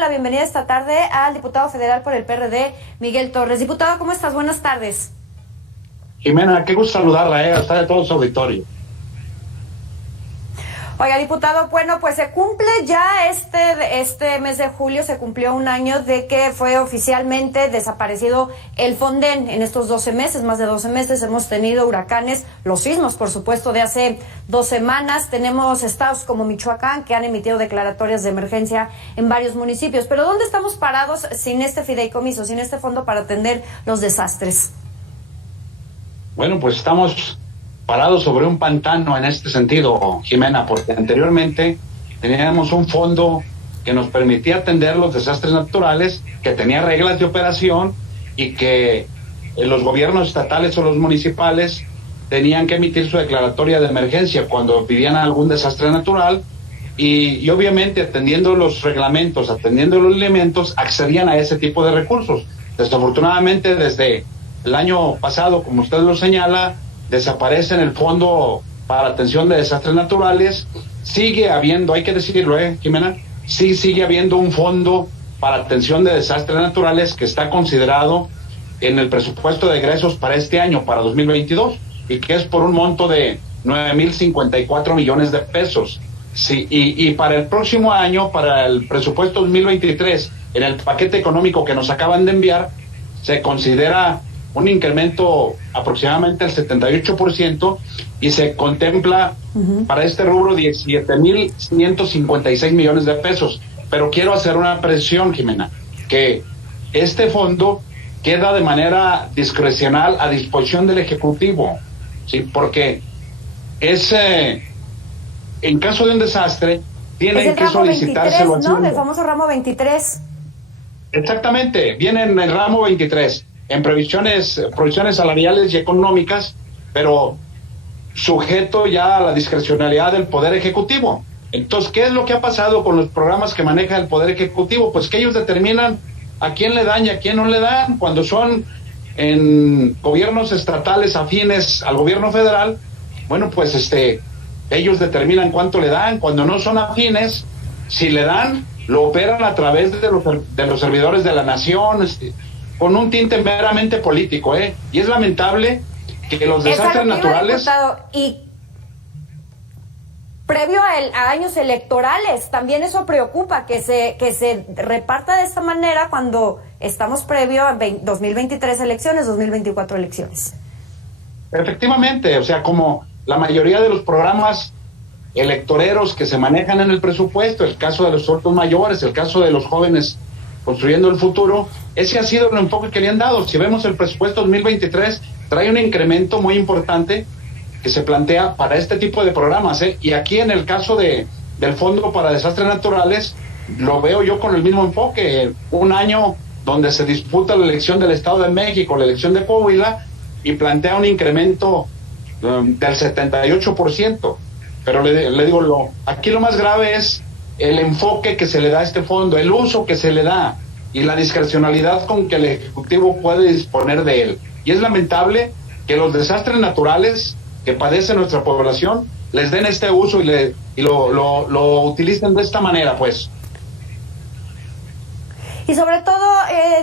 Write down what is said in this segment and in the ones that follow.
la bienvenida esta tarde al diputado federal por el PRD, Miguel Torres. Diputado, ¿cómo estás? Buenas tardes. Jimena, qué gusto saludarla, está de todo su auditorio. Oiga, diputado, bueno, pues se cumple ya este mes de julio, se cumplió un año de que fue oficialmente desaparecido el Fonden. En estos 12 meses, más de 12 meses, hemos tenido huracanes, los sismos, por supuesto, de hace 2 semanas. Tenemos estados como Michoacán que han emitido declaratorias de emergencia en varios municipios. Pero ¿dónde estamos parados sin este fideicomiso, sin este fondo para atender los desastres? Bueno, pues estamos parados sobre un pantano en este sentido, Jimena, porque anteriormente teníamos un fondo que nos permitía atender los desastres naturales, que tenía reglas de operación y que los gobiernos estatales o los municipales tenían que emitir su declaratoria de emergencia cuando vivían algún desastre natural y obviamente atendiendo los reglamentos, atendiendo los lineamientos, accedían a ese tipo de recursos. Desafortunadamente, desde el año pasado, como usted lo señala, desaparece en el Fondo para Atención de Desastres Naturales. Sigue habiendo, hay que decirlo, Jimena, sí sigue habiendo un fondo para atención de desastres naturales que está considerado en el presupuesto de egresos para este año, para 2022, y que es por un monto de 9,054 millones de pesos. Sí, y para el próximo año, para el presupuesto 2023, en el paquete económico que nos acaban de enviar, se considera un incremento aproximadamente del 78% y se contempla para este rubro 17,156 millones de pesos. Pero quiero hacer una precisión, Jimena, que este fondo queda de manera discrecional a disposición del Ejecutivo, ¿sí? Porque en caso de un desastre tienen que solicitárselo, ¿no? Del famoso ramo 23. Exactamente, viene en el ramo 23. En provisiones salariales y económicas, pero sujeto ya a la discrecionalidad del Poder Ejecutivo. Entonces, ¿qué es lo que ha pasado con los programas que maneja el Poder Ejecutivo? Pues que ellos determinan a quién le dan y a quién no le dan. Cuando son en gobiernos estatales afines al gobierno federal, bueno, pues ellos determinan cuánto le dan. Cuando no son afines, si le dan, lo operan a través de los servidores de la nación, con un tinte meramente político, y es lamentable que los desastres naturales... Diputado, y previo a años electorales, también eso preocupa, que se reparta de esta manera cuando estamos previo a 2023 elecciones, 2024 elecciones. Efectivamente, o sea, como la mayoría de los programas electoreros que se manejan en el presupuesto, el caso de los adultos mayores, el caso de los jóvenes construyendo el futuro, ese ha sido el enfoque que le han dado. Si vemos el presupuesto 2023, trae un incremento muy importante que se plantea para este tipo de programas, y aquí en el caso del Fondo para Desastres Naturales, lo veo yo con el mismo enfoque. Un año donde se disputa la elección del Estado de México, la elección de Coahuila, y plantea un incremento del 78%. Pero le digo, aquí lo más grave es el enfoque que se le da a este fondo, el uso que se le da y la discrecionalidad con que el Ejecutivo puede disponer de él. Y es lamentable que los desastres naturales que padece nuestra población les den este uso y lo utilicen de esta manera, pues. Y sobre todo,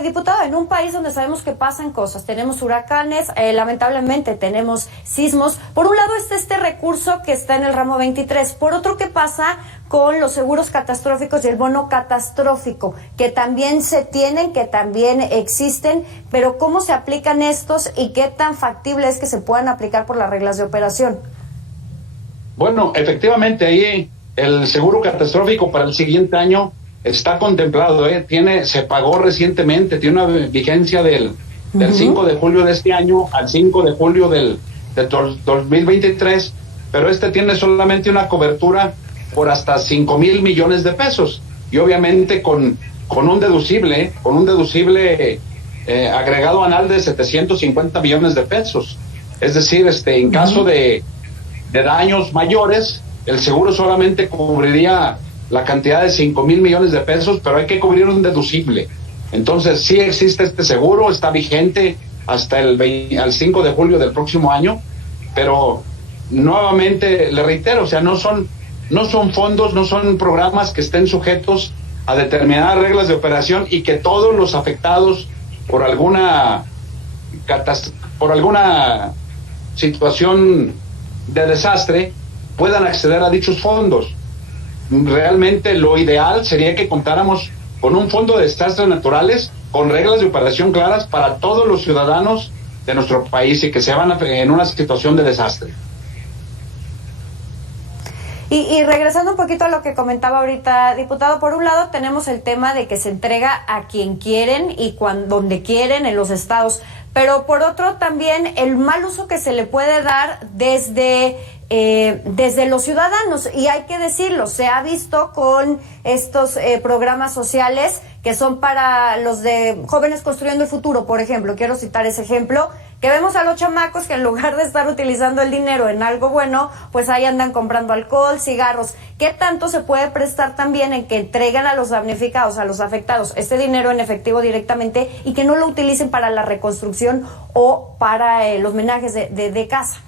diputado, en un país donde sabemos que pasan cosas, tenemos huracanes, lamentablemente tenemos sismos. Por un lado está este recurso que está en el ramo 23, por otro, ¿qué pasa con los seguros catastróficos y el bono catastrófico? Que también se tienen, que también existen, pero ¿cómo se aplican estos y qué tan factible es que se puedan aplicar por las reglas de operación? Bueno, efectivamente, ahí el seguro catastrófico para el siguiente año está contemplado, se pagó recientemente, tiene una vigencia del 5 de julio de este año al 5 de julio del 2023, pero tiene solamente una cobertura por hasta 5,000 millones de pesos, y obviamente con un deducible agregado anual de 750 millones de pesos. Es decir, en caso de daños mayores, el seguro solamente cubriría la cantidad de 5,000 millones de pesos, pero hay que cubrir un deducible. Entonces, sí existe este seguro, está vigente hasta el 5 de julio del próximo año, pero nuevamente le reitero, o sea, no son fondos, no son programas que estén sujetos a determinadas reglas de operación y que todos los afectados por alguna situación de desastre puedan acceder a dichos fondos. Realmente lo ideal sería que contáramos con un fondo de desastres naturales con reglas de operación claras para todos los ciudadanos de nuestro país y que se van en una situación de desastre. Y regresando un poquito a lo que comentaba ahorita, diputado, por un lado tenemos el tema de que se entrega a quien quieren y donde quieren en los estados, pero por otro también el mal uso que se le puede dar desde los ciudadanos, y hay que decirlo, se ha visto con estos programas sociales que son para los de Jóvenes Construyendo el Futuro, por ejemplo. Quiero citar ese ejemplo, que vemos a los chamacos que en lugar de estar utilizando el dinero en algo bueno, pues ahí andan comprando alcohol, cigarros. ¿Qué tanto se puede prestar también en que entreguen a los damnificados, a los afectados, este dinero en efectivo directamente y que no lo utilicen para la reconstrucción o para los menajes de casa?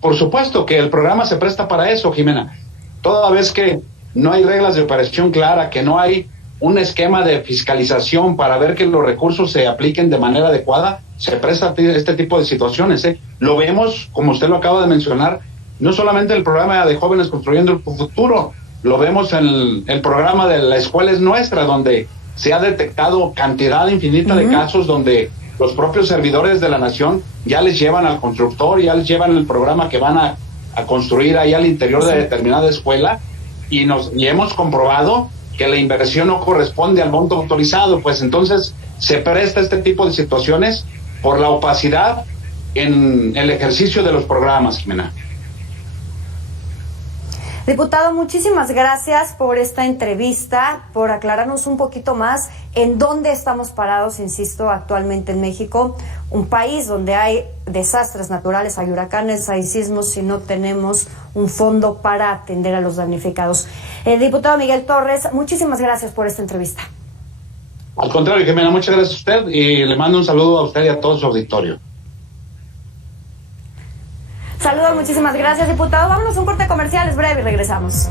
Por supuesto que el programa se presta para eso, Jimena. Toda vez que no hay reglas de operación clara, que no hay un esquema de fiscalización para ver que los recursos se apliquen de manera adecuada, se presta este tipo de situaciones. Lo vemos, como usted lo acaba de mencionar, no solamente en el programa de Jóvenes Construyendo el Futuro, lo vemos en el programa de La Escuela es Nuestra, donde se ha detectado cantidad infinita de casos donde los propios servidores de la nación ya les llevan al constructor, ya les llevan el programa que van a construir ahí al interior de determinada escuela, y hemos comprobado que la inversión no corresponde al monto autorizado. Pues entonces se presta este tipo de situaciones por la opacidad en el ejercicio de los programas, Jimena. Diputado, muchísimas gracias por esta entrevista, por aclararnos un poquito más en dónde estamos parados, insisto, actualmente en México, un país donde hay desastres naturales, hay huracanes, hay sismos, si no tenemos un fondo para atender a los damnificados. Diputado Miguel Torres, muchísimas gracias por esta entrevista. Al contrario, Jimena, muchas gracias a usted y le mando un saludo a usted y a todo su auditorio. Saludos, muchísimas gracias, diputado. Vámonos a un corte comercial, es breve y regresamos.